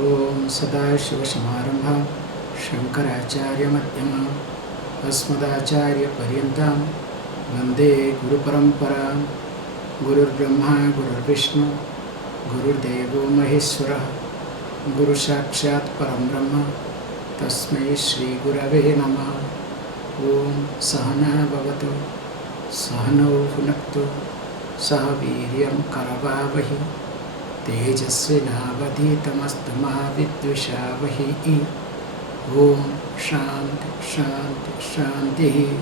Om Sadashiva-Samarambham Shankaracharya-Madhyamam Asmadacharya-Paryantam Vande Guru-Paramparam Gurur-Brahma Gurur-Vishnu Gurur-Devo Maheswara Guru-Sakshat Param-Brahma Tasmai Shri-Gurave Namaha Om Sahana Bhavatu Sahano Phunaktu Sahaviryam Karavavahi Tejasvinavadhitamastu Mahavidvishavahi Om Shanti Shanti Shanti.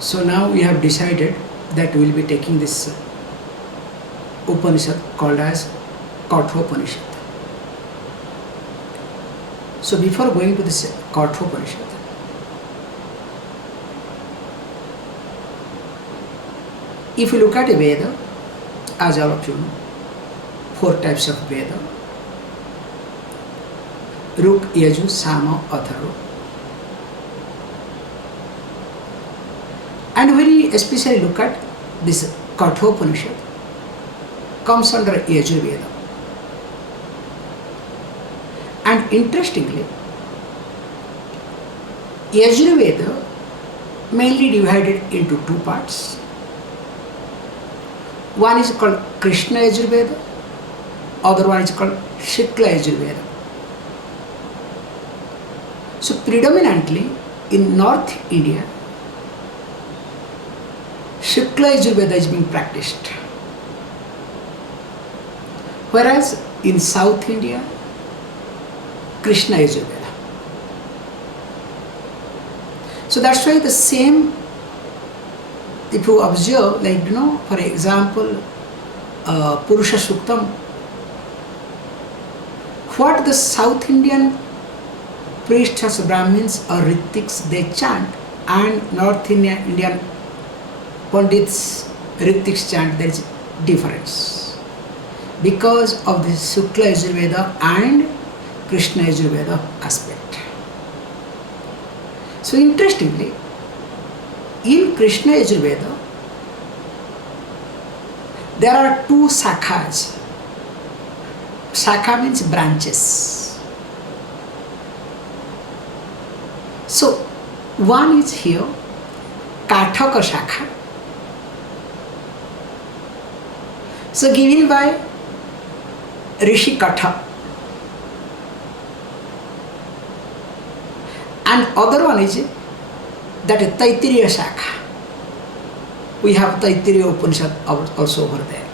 So now we have decided that we will be taking this Upanishad called as Kathopanishad. So before going to this Kathopanishad, if you look at a Veda, as all of you know, 4 types of Veda: Ruk, Yajur, Sama, Atharva. And when you especially look at this Kathopanishad, comes under Yajur Veda. And interestingly, Yajur Veda mainly divided into 2 parts. One is called Krishna Yajur Veda, other one is called Shukla Yajur Veda. So predominantly in North India, Shukla Yajur Veda is being practiced, whereas in South India, Krishna Yajur Veda. So that's why the same, if you observe, like, for example, Purusha Suktam, what the South Indian priests, Brahmins or Ritiks, they chant, and North Indian Pandits, Ritiks chant, there is difference because of the Shukla Yajur Veda and Krishna Yajur Veda aspect. So interestingly, in Krishna Yajur Veda, there are 2 sakhas. Sakha means branches. So one is here, Kathaka Shakha. So given by Rishi Katha. And other one is that Taittiriya Shakha. We have Taittiriya Upanishad also over there.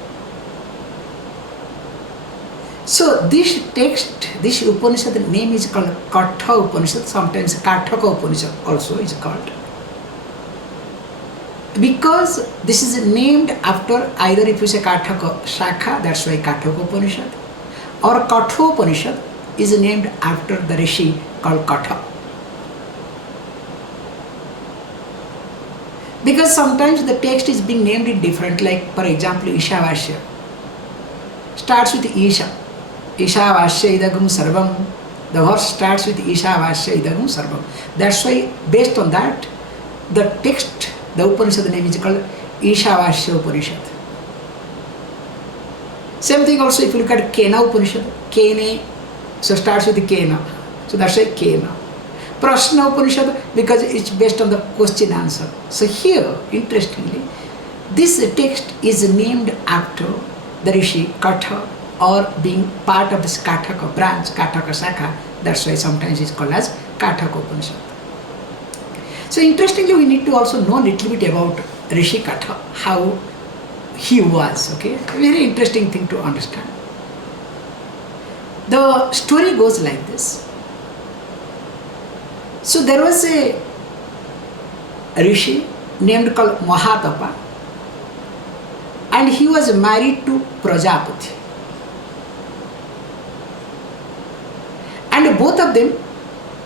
So this text, this Upanishad, the name is called Katha Upanishad, sometimes Kathaka Upanishad also is called. Because this is named after, either if you say Kathaka Shakha, that's why Kathaka Upanishad, or Kathopanishad is named after the Rishi called Katha. Because sometimes the text is being named in different, like for example Ishavasya starts with Isha. Ishavasya idagum sarvam. The verse starts with Ishavasya idagum sarvam. That's why based on that, the text, the Upanishad name is called Ishavasya Upanishad. Same thing also if you look at Kena Upanishad, Kene, so starts with Kena. So that's why Kena. Prashna Upanishad, because it's based on the question answer. So here, interestingly, this text is named after the Rishi Katha, or being part of this Kathaka branch, Kathaka Shakha. That's why sometimes it's called as Kathaka Upanishad. So interestingly, we need to also know a little bit about Rishi Katha, how he was, okay? A very interesting thing to understand. The story goes like this. So there was a rishi named called Mahatapa, and he was married to Prajapati. And both of them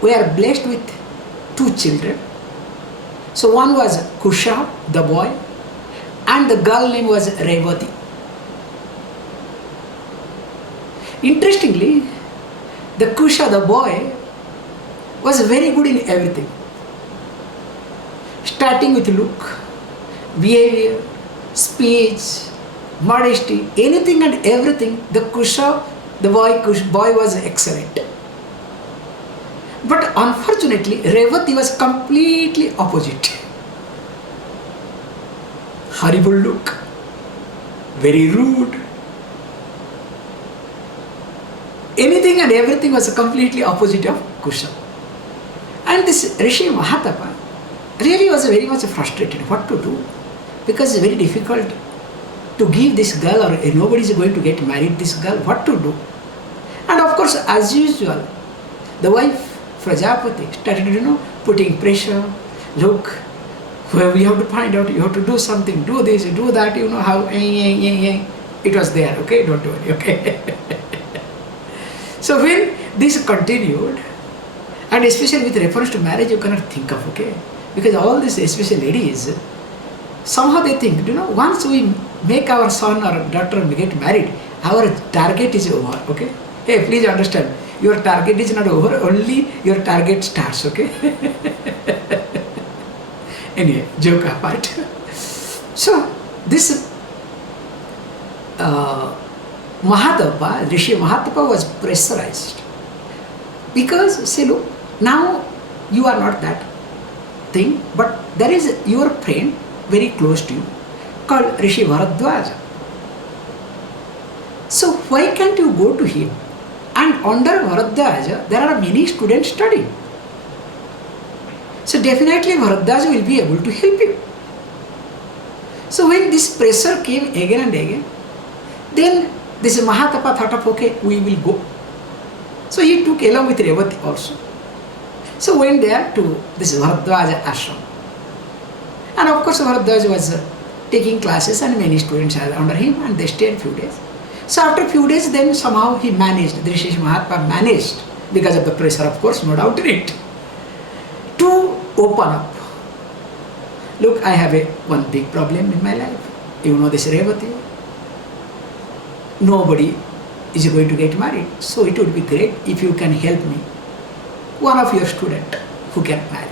were blessed with 2 children. So one was Kusha, the boy, and the girl name was Revati. Interestingly, the Kusha, the boy, was very good in everything. starting with look, behavior, speech, modesty, anything and everything, the boy was excellent. But unfortunately, Revati was completely opposite. Horrible look, very rude. Anything and everything was completely opposite of Kusha. And this Rishi Mahatapa really was very much frustrated what to do, because it's very difficult to give this girl, or nobody is going to get married this girl, what to do. And of course, as usual, the wife Prajapati started, putting pressure. Look, we have to find out, you have to do something, do this, do that, how, it was there, okay, don't worry, okay. So when this continued, and especially with reference to marriage, you cannot think of, okay, because all these, especially ladies, somehow they think, once we make our son or daughter get married, our target is over, okay. Hey, please understand, your target is not over, only your target starts, okay. Anyway, joke apart. So, this Mahatapa, Rishi Mahatapa was pressurized. Because, say, look, now you are not that thing, but there is your friend very close to you called Rishi Bharadwaja. So, why can't you go to him? And under Bharadwaja, there are many students studying. So definitely Bharadwaja will be able to help you. So when this pressure came again and again, then this Mahatapa thought of, okay, we will go. So he took along with Revati also. So went there to this Bharadwaja ashram. And of course Bharadwaja was taking classes and many students are under him, and they stayed few days. So after a few days, then somehow he managed, the Rishi Mahatma managed, because of the pressure, of course, no doubt in it, to open up. Look, I have one big problem in my life. You know this Revati. Nobody is going to get married. So it would be great if you can help me, one of your students who can marry.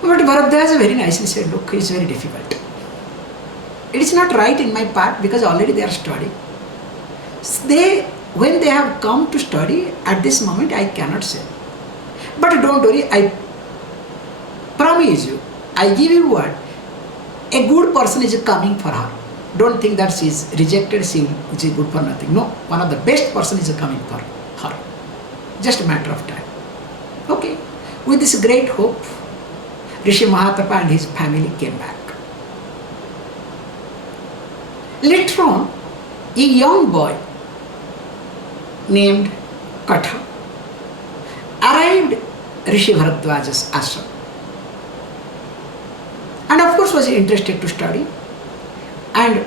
But Bharadwaja very nicely said, look, it's very difficult. It is not right in my part, because already they are studying. When they have come to study, at this moment I cannot say. But don't worry, I promise you, I give you word, a good person is coming for her. Don't think that she is rejected, she is good for nothing. No, one of the best person is coming for her. Just a matter of time. Okay, with this great hope, Rishi Mahatapa and his family came back. Later on, a young boy named Katha arrived Rishi Bharadwaja's ashram, and of course was interested to study. And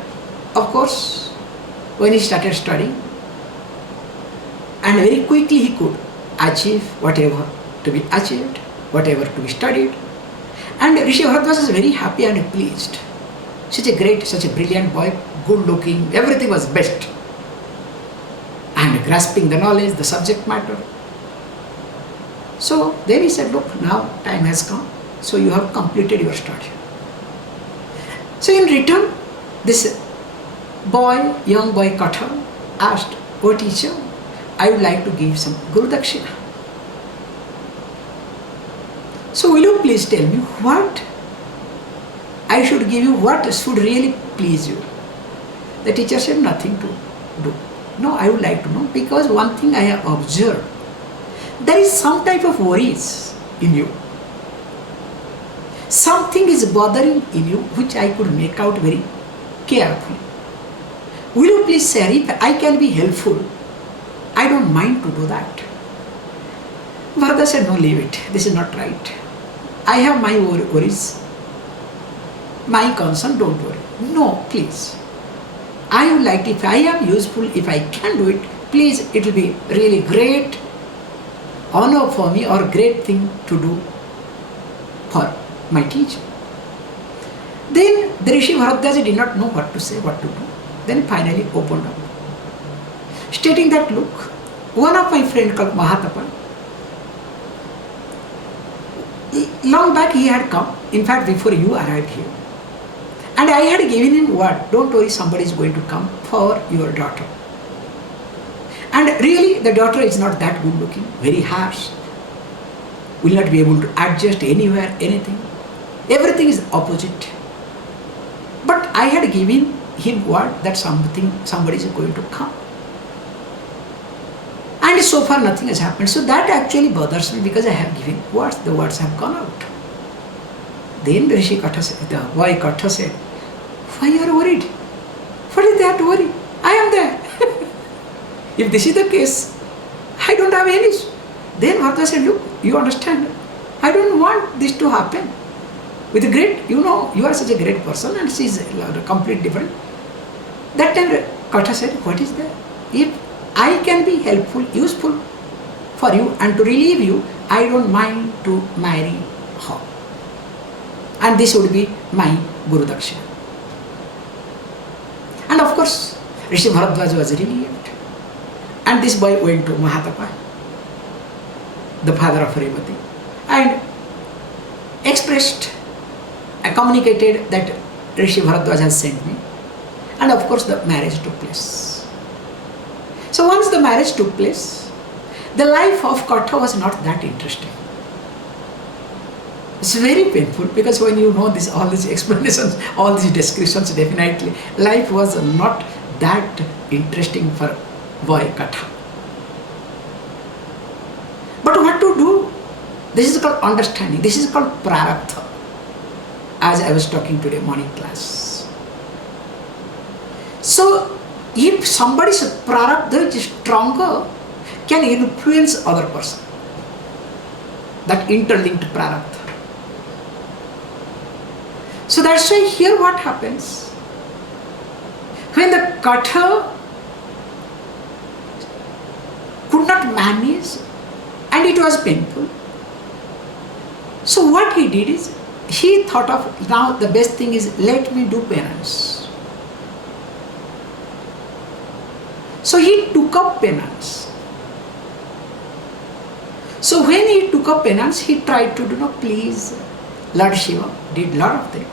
of course, when he started studying, and very quickly he could achieve whatever to be achieved, whatever to be studied. And Rishi Bharadwaja was very happy and pleased. Such a great, such a brilliant boy, good looking, everything was best. And grasping the knowledge, the subject matter. So then he said, look, now time has come, so you have completed your study. So in return, this boy, young boy Katha, asked, oh teacher, I would like to give some Guru Dakshina. So will you please tell me what I should give you, what should really please you? The teacher said, nothing to do. No, I would like to know, because one thing I have observed, there is some type of worries in you. Something is bothering in you which I could make out very carefully. Will you please share if I can be helpful? I don't mind to do that. Bharata said, no, leave it. This is not right. I have my worries, my concern, don't worry. No, please. I would like, if I am useful, if I can do it, please, it will be really great honor for me or great thing to do for my teacher. Then the Rishi Bharadwaja did not know what to say, what to do. Then finally opened up, stating that, look, one of my friend called Mahatapa, long Long back he had come, in fact before you arrived here. And I had given him word, don't worry, somebody is going to come for your daughter. And really the daughter is not that good looking, very harsh, will not be able to adjust anywhere, anything. Everything is opposite. But I had given him word that somebody is going to come. And so far nothing has happened. So that actually bothers me because I have given words, the words have gone out. Then Rishi Katha said, the boy Katha said, why you are worried? What is there to worry? I am there. If this is the case, I don't have any issue. Then Bharata said, look, you understand, I don't want this to happen. With a great, you know, you are such a great person and she is completely different. That time Katha said, what is there? If I can be helpful, useful for you and to relieve you, I don't mind to marry her. And this would be my Guru Dakshina. And of course, Rishi Bharadwaj was relieved. And this boy went to Mahatapa, the father of Revati, and expressed, communicated that Rishi Bharadwaj has sent me. And of course the marriage took place. So once the marriage took place, the life of Katha was not that interesting. It's very painful because when you know this, all these explanations, all these descriptions, definitely life was not that interesting for boy Katha. But what to do? This is called understanding. This is called prarabdha, as I was talking today morning class. So if somebody's prarabdha is stronger, can influence other person. That interlinked prarabdha. So that's why here what happens? When the Katha could not manage and it was painful. So what he did is, he thought of, now the best thing is, let me do penance. So he took up penance. So when he took up penance, he tried to please Lord Shiva, did lot of things.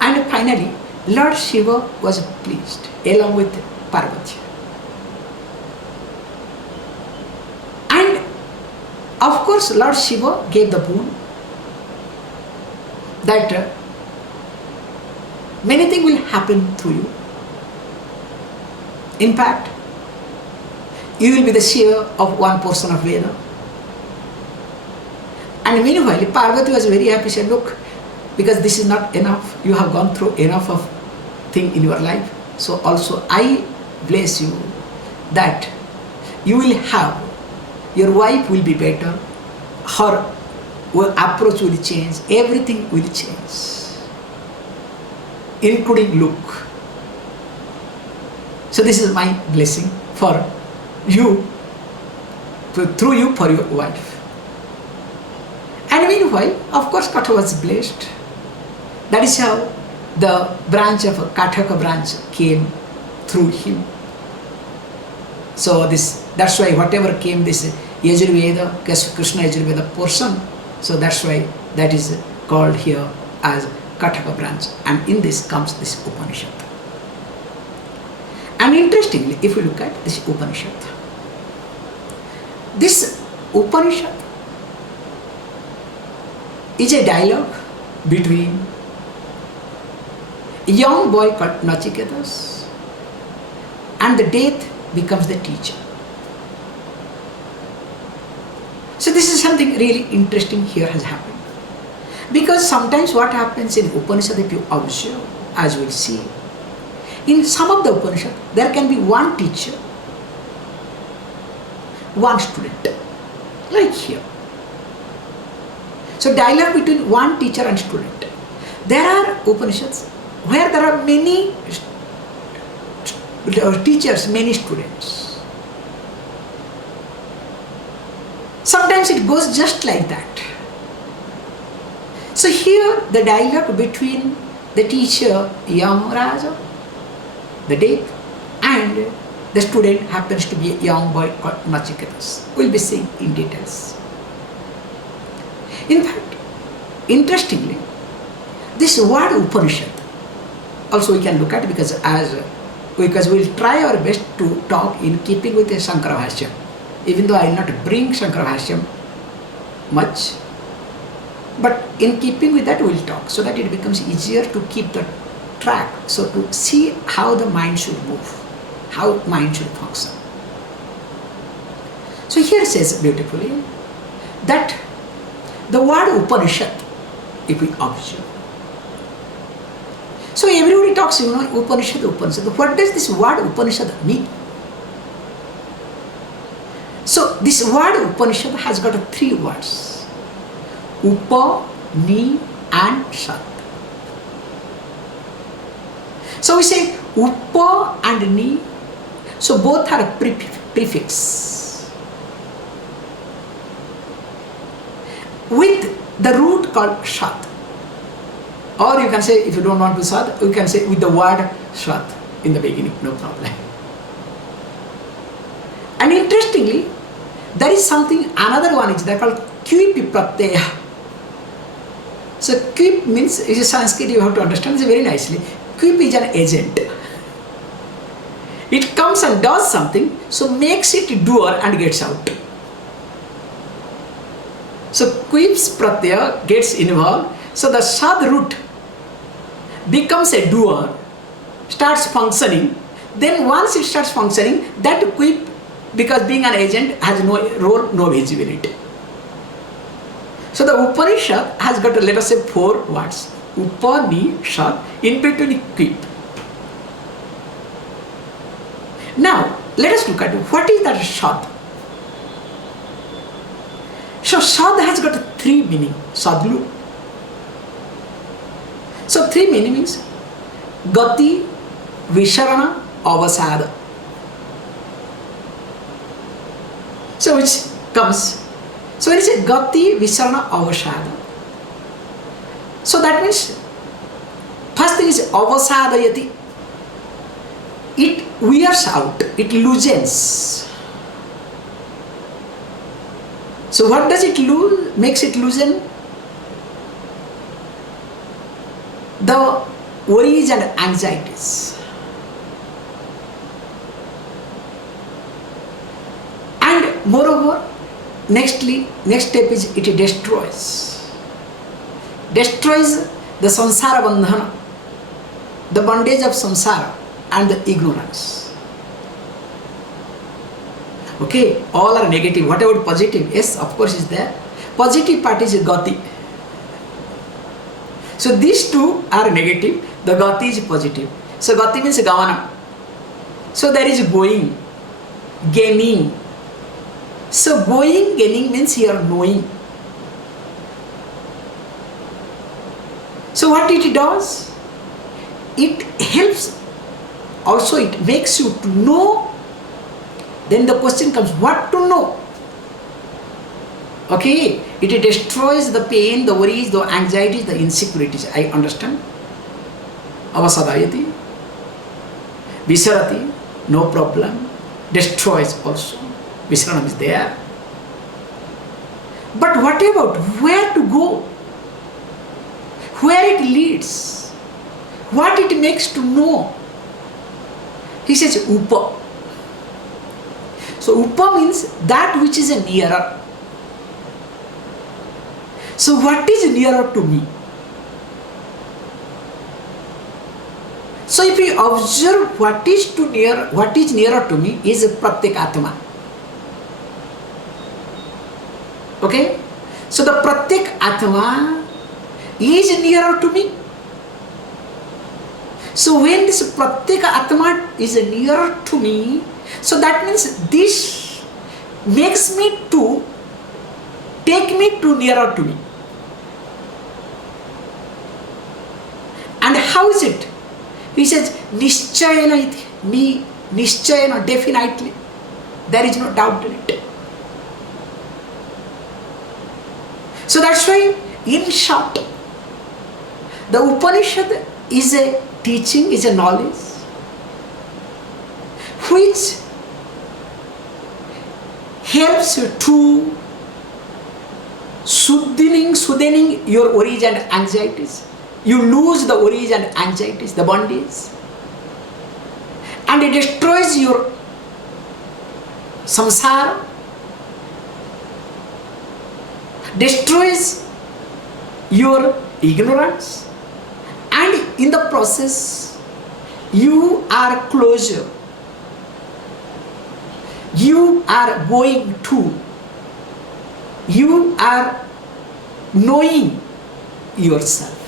And finally, Lord Shiva was pleased along with Parvati. And of course, Lord Shiva gave the boon that many things will happen through you. In fact, you will be the seer of one portion of Veda. And meanwhile, Parvati was very happy. She said, look, because this is not enough, you have gone through enough of thing in your life. So also I bless you that you will have, your wife will be better, her approach will change, everything will change, including look. So this is my blessing for you, through you for your wife. And meanwhile, of course, Katha was blessed. That is how the branch of Kathaka branch came through him. So that's why whatever came this Yajurveda, Krishna Yajurveda portion, so that's why that is called here as Kathaka branch. And in this comes this Upanishad. And interestingly, if you look at this Upanishad is a dialogue between a young boy called Nachiketa, and the death becomes the teacher. So this is something really interesting here has happened. Because sometimes what happens in Upanishad, if you observe, as we'll see, in some of the Upanishad, there can be one teacher, one student, like here. So dialogue between one teacher and student. There are Upanishads where there are many teachers, many students. Sometimes it goes just like that. So here the dialogue between the teacher Yamaraja, the death, and the student happens to be a young boy called Nachiketa. We'll be seeing in details. In fact, interestingly, this word Upanishad, also we can look at because we'll try our best to talk in keeping with the Shankara Bhashyam. Even though I will not bring Shankara Bhashyam much, but in keeping with that we'll talk so that it becomes easier to keep the track, so to see how the mind should move, how mind should function. So here it says beautifully that the word Upanishad, if we observe, so everybody talks, Upanishad. What does this word Upanishad mean? So this word Upanishad has got three words: Upa, Ni and Shad. So we say Upa and Ni, so both are a prefix with the root called Shad. Or you can say, if you don't want to Shad, you can say with the word Shad in the beginning, no problem. And interestingly, there is something, another one is there called Kvipi Pratyaya. So Kvip means, it is Sanskrit, you have to understand this very nicely. Kvip is an agent. It comes and does something, so makes it doer and gets out. So Kvip's Pratyaya gets involved, so the Shad root becomes a doer, starts functioning. Then once it starts functioning, that Kvip, because being an agent, has no role, no visibility. So the Upanishad has got, let us say, 4 words: Upa, Ni, Shad, in between Kvip. Now, let us look at what is that Shad. So Shad has got 3 meanings, Sadlu. So 3 meanings: Gati, Visharana, Avasada. So which comes, so when you say Gati, Visarana, Avasada, so that means first thing is Avasadayati. It wears out, it loosens. So what does it lose, makes it loosen? The worries and anxieties. And moreover, next step is it destroys. Destroys the samsara bandhana, the bondage of samsara and the ignorance. Okay, all are negative. What about positive? Yes, of course is there. Positive part is gati. So these two are negative, the gati is positive. So gati means gavanam. So there is going, gaining. So going, gaining means here knowing. So what it does? It helps, also it makes you to know. Then the question comes, what to know? Okay, it destroys the pain, the worries, the anxieties, the insecurities. I understand. Avasadayati, Visarati, no problem. Destroys also. Visranam is there. But what about where to go? Where it leads? What it makes to know? He says Upa. So Upa means that which is nearer. So what is nearer to me? So if we observe what is nearer to me is Pratyek Atma. Okay? So the Pratyek Atma is nearer to me. So when this Pratyek Atma is nearer to me, so that means this makes me to take me to nearer to me. And how is it? He says, Nischayana iti, Nischayana, definitely. There is no doubt in it. So that's why, in short, the Upanishad is a teaching, is a knowledge, which helps you to soothing your worries and anxieties. You lose the worries and anxieties, the bondage. And it destroys your samsara, destroys your ignorance, and in the process you are closer, you are going to, you are knowing yourself.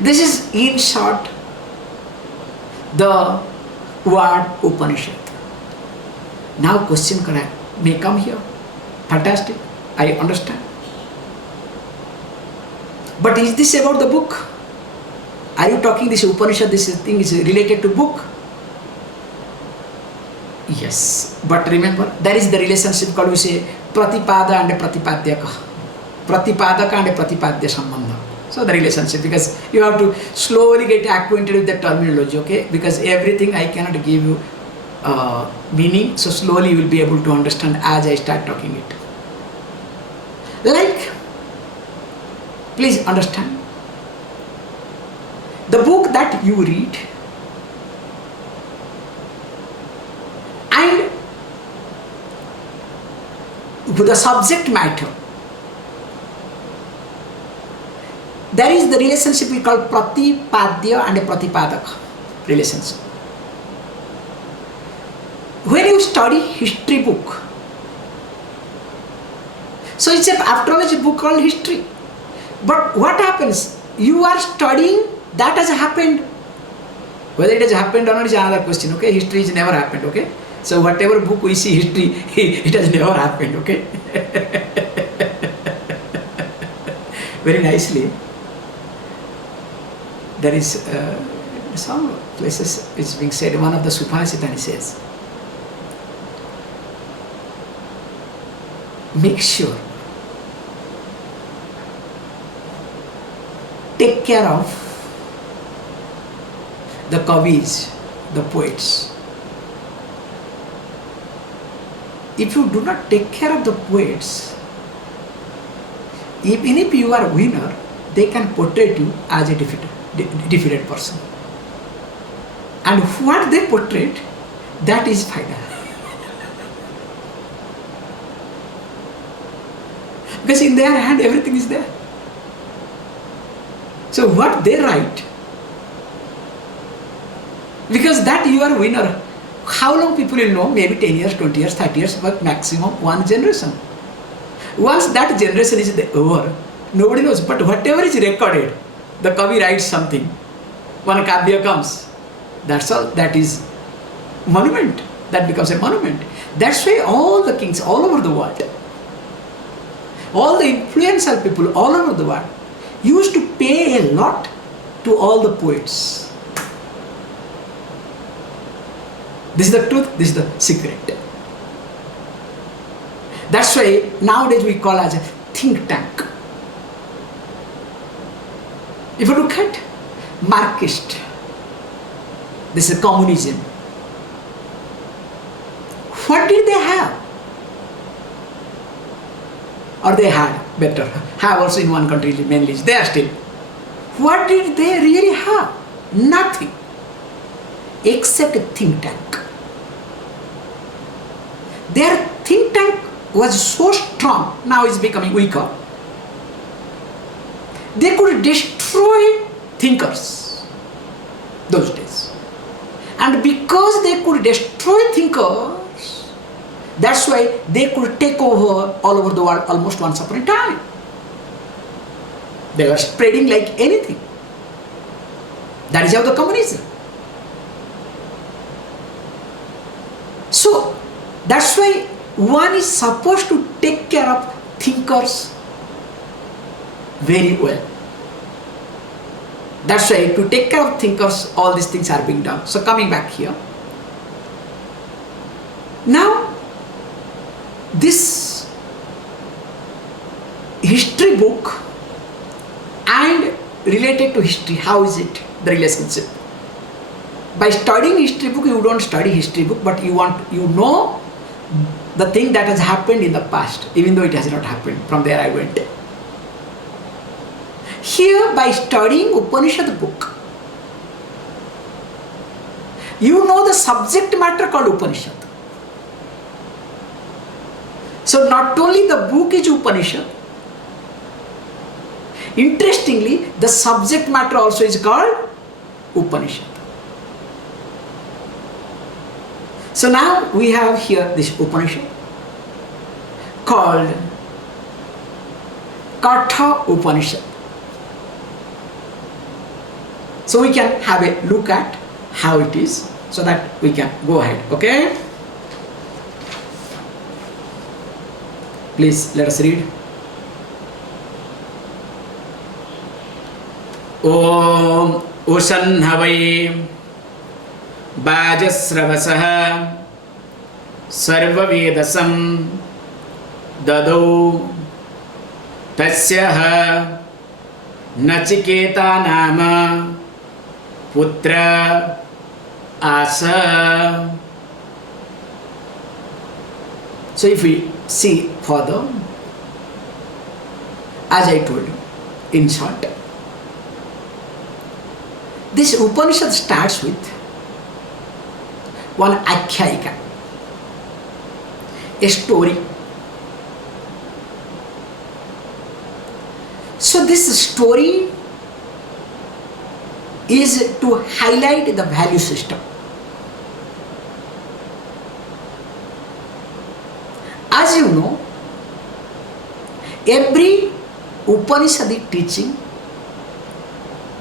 This is in short the word Upanishad. Now question may come here. Fantastic, I understand. But is this about the book? Are you talking this Upanishad, this thing is related to book? Yes, but remember, there is the relationship called, we say, Pratipada and Pratipadyaka. Pratipadaka and Pratipadya Sambandha. So the relationship, because you have to slowly get acquainted with the terminology, okay? Because everything I cannot give you meaning, so slowly you will be able to understand as I start talking it. Like, please understand, the book that you read and the subject matter, there is the relationship we call Pratipadya and Pratipadaka relationship. When you study history book, so it's after all it's a book called history. But what happens? You are studying that has happened. Whether it has happened or not is another question, okay? History has never happened, okay? So whatever book we see history, it has never happened, okay? Very nicely. There is some places it's being said, one of the Supasitani says, make sure, take care of the kavis, the poets. If you do not take care of the poets, even if you are a winner, they can portray you as a defeated person. And what they portrayed, that is final. Because in their hand everything is there. So what they write, because that you are winner, how long people will know? Maybe 10 years, 20 years, 30 years, but maximum one generation. Once that generation is over, nobody knows. But whatever is recorded, the Kavi writes something, one Kavya comes, that's all, that is monument, that becomes a monument. That's why all the kings all over the world, all the influential people all over the world used to pay a lot to all the poets. This is the truth, this is the secret. That's why nowadays we call as a think tank. If you look at Marxist, this is communism. What did they have? Or they had, better, have also in one country mainly, they are still. What did they really have? Nothing, except a think tank. Their think tank was so strong, now it's becoming weaker. They could destroy thinkers those days. And because they could destroy thinkers, that's why they could take over all over the world almost once upon a time. They were spreading like anything. That is how the communism. So, that's why one is supposed to take care of thinkers very well. That's why to take care of thinkers, all these things are being done. So coming back here. Now, this history book and related to history, how is it, the relationship? By studying history book, you don't study history book, but you know the thing that has happened in the past, even though it has not happened. From there I went. Here, by studying Upanishad book, you know the subject matter called Upanishad. So not only the book is Upanishad, interestingly, the subject matter also is called Upanishad. So now we have here this Upanishad called Katha Upanishad. So we can have a look at how it is, so that we can go ahead. Okay? Please let us read. Om Ushanhavai Bajasravasah Sarvavedasam Dadau Tasyaha Nachiketa Nama Putra Asa. So if we see further, as I told you, in short, this Upanishad starts with one Akhyayika, a story. So this story is to highlight the value system. As you know, every Upanishadic teaching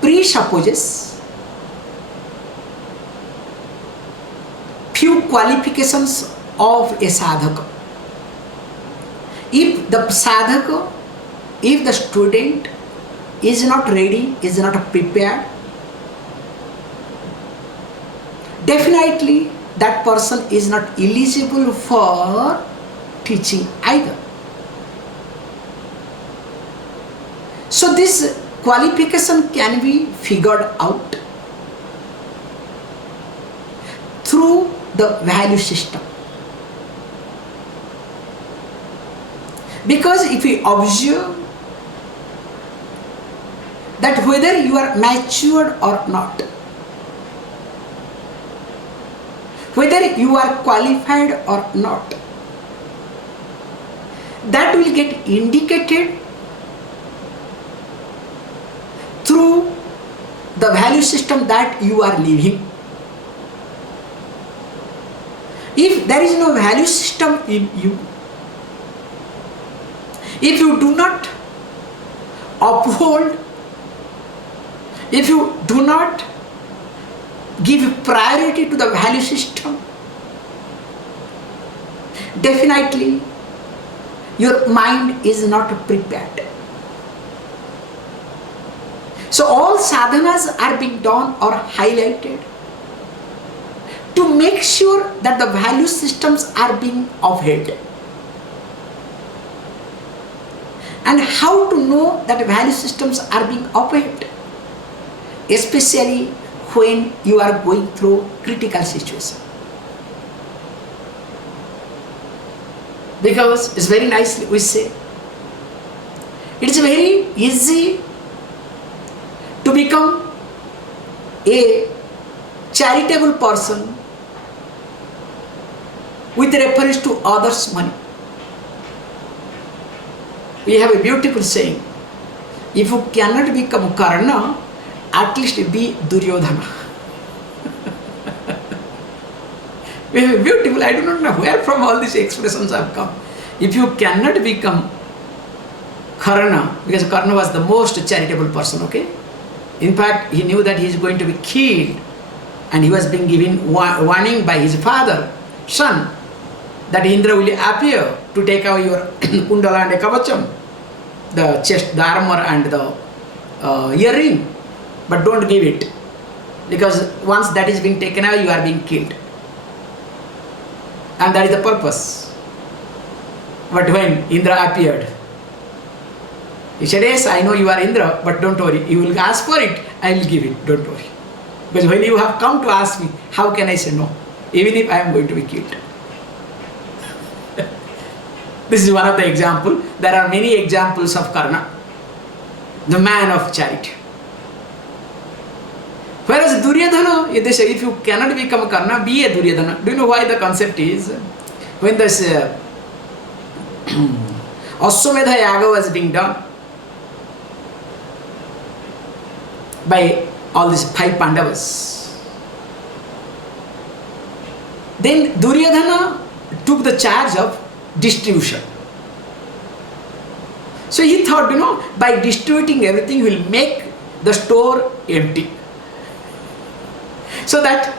presupposes few qualifications of a sadhaka. If the sadhaka, if the student is not ready, is not prepared, definitely that person is not eligible for teaching either. So this qualification can be figured out through the value system. Because if we observe that whether you are matured or not, whether you are qualified or not, that will get indicated through the value system that you are living. If there is no value system in you, if you do not uphold, if you do not give priority to the value system, definitely your mind is not prepared. So all sadhanas are being done or highlighted to make sure that the value systems are being upheld. And how to know that value systems are being upheld? Especially when you are going through critical situation. Because it's very nicely we say, it's very easy to become a charitable person with reference to others' money. We have a beautiful saying, if you cannot become Karna, at least be Duryodhana. We have a beautiful, I do not know where from all these expressions have come. If you cannot become Karna, because Karna was the most charitable person, okay? In fact, he knew that he is going to be killed, and he was being given warning by his father, son, that Indra will appear to take away your kundala and kavacham, the chest, the armor and the earring, but don't give it, because once that is being taken away, you are being killed. And that is the purpose. But when Indra appeared, he said, yes, I know you are Indra, but don't worry, you will ask for it, I will give it, don't worry. Because when you have come to ask me, how can I say no, even if I am going to be killed? This is one of the examples. There are many examples of Karna, the man of charity. Whereas Duryodhana, they say if you cannot become Karna, be a Duryodhana. Do you know why the concept is? When this Ashwamedha Yaga was being done by all these 5 Pandavas, then Duryodhana took the charge of distribution. So he thought, by distributing everything, he will make the store empty, so that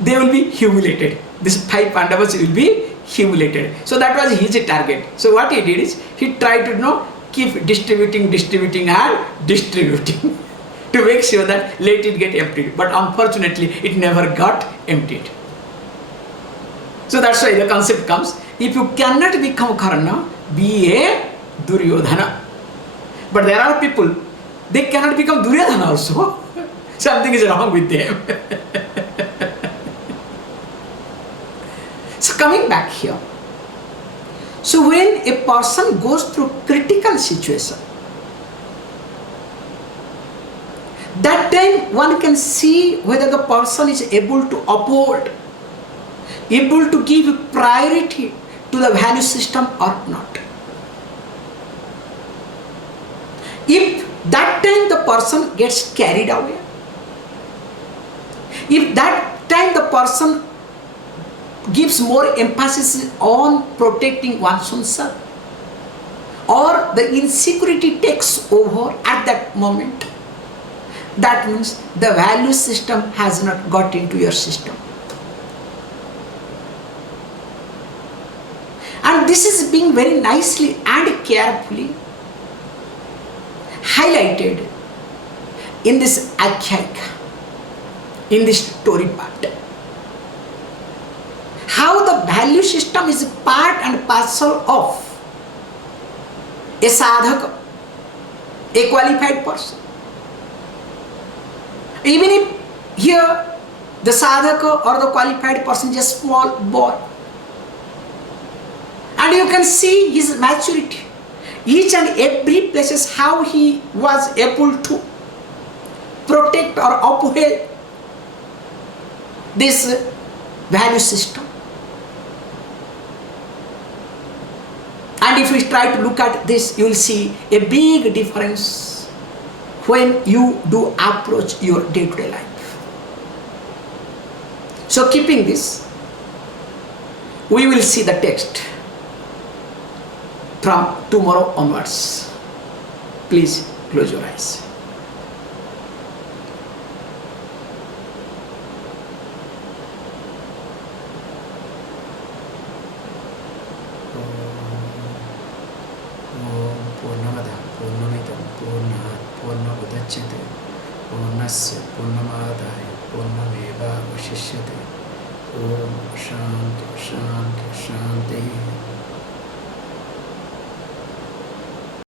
they will be humiliated. These 5 Pandavas will be humiliated. So that was his target. So what he did is, he tried to keep distributing and distributing to make sure that let it get emptied. But unfortunately, it never got emptied. So that's why the concept comes, if you cannot become Karna, be a Duryodhana. But there are people, they cannot become Duryodhana also. Something is wrong with them. So coming back here, so when a person goes through critical situation, that time one can see whether the person is able to uphold, able to give priority to the value system or not. If that time the person gets carried away, if that time the person gives more emphasis on protecting one's own self, or the insecurity takes over at that moment, that means the value system has not got into your system. And this is being very nicely and carefully highlighted in this Akhyayika, in this story part. How the value system is part and parcel of a sadhaka, a qualified person. Even if here the sadhaka or the qualified person is a small boy, and you can see his maturity, each and every places how he was able to protect or uphold this value system. And if we try to look at this, you will see a big difference when you do approach your day-to-day life. So keeping this, we will see the text from tomorrow onwards. Please close your eyes. पूर्णस्य पूर्णमादाय पूर्णमेवावशिष्यते। ओम शांति शांति शांति।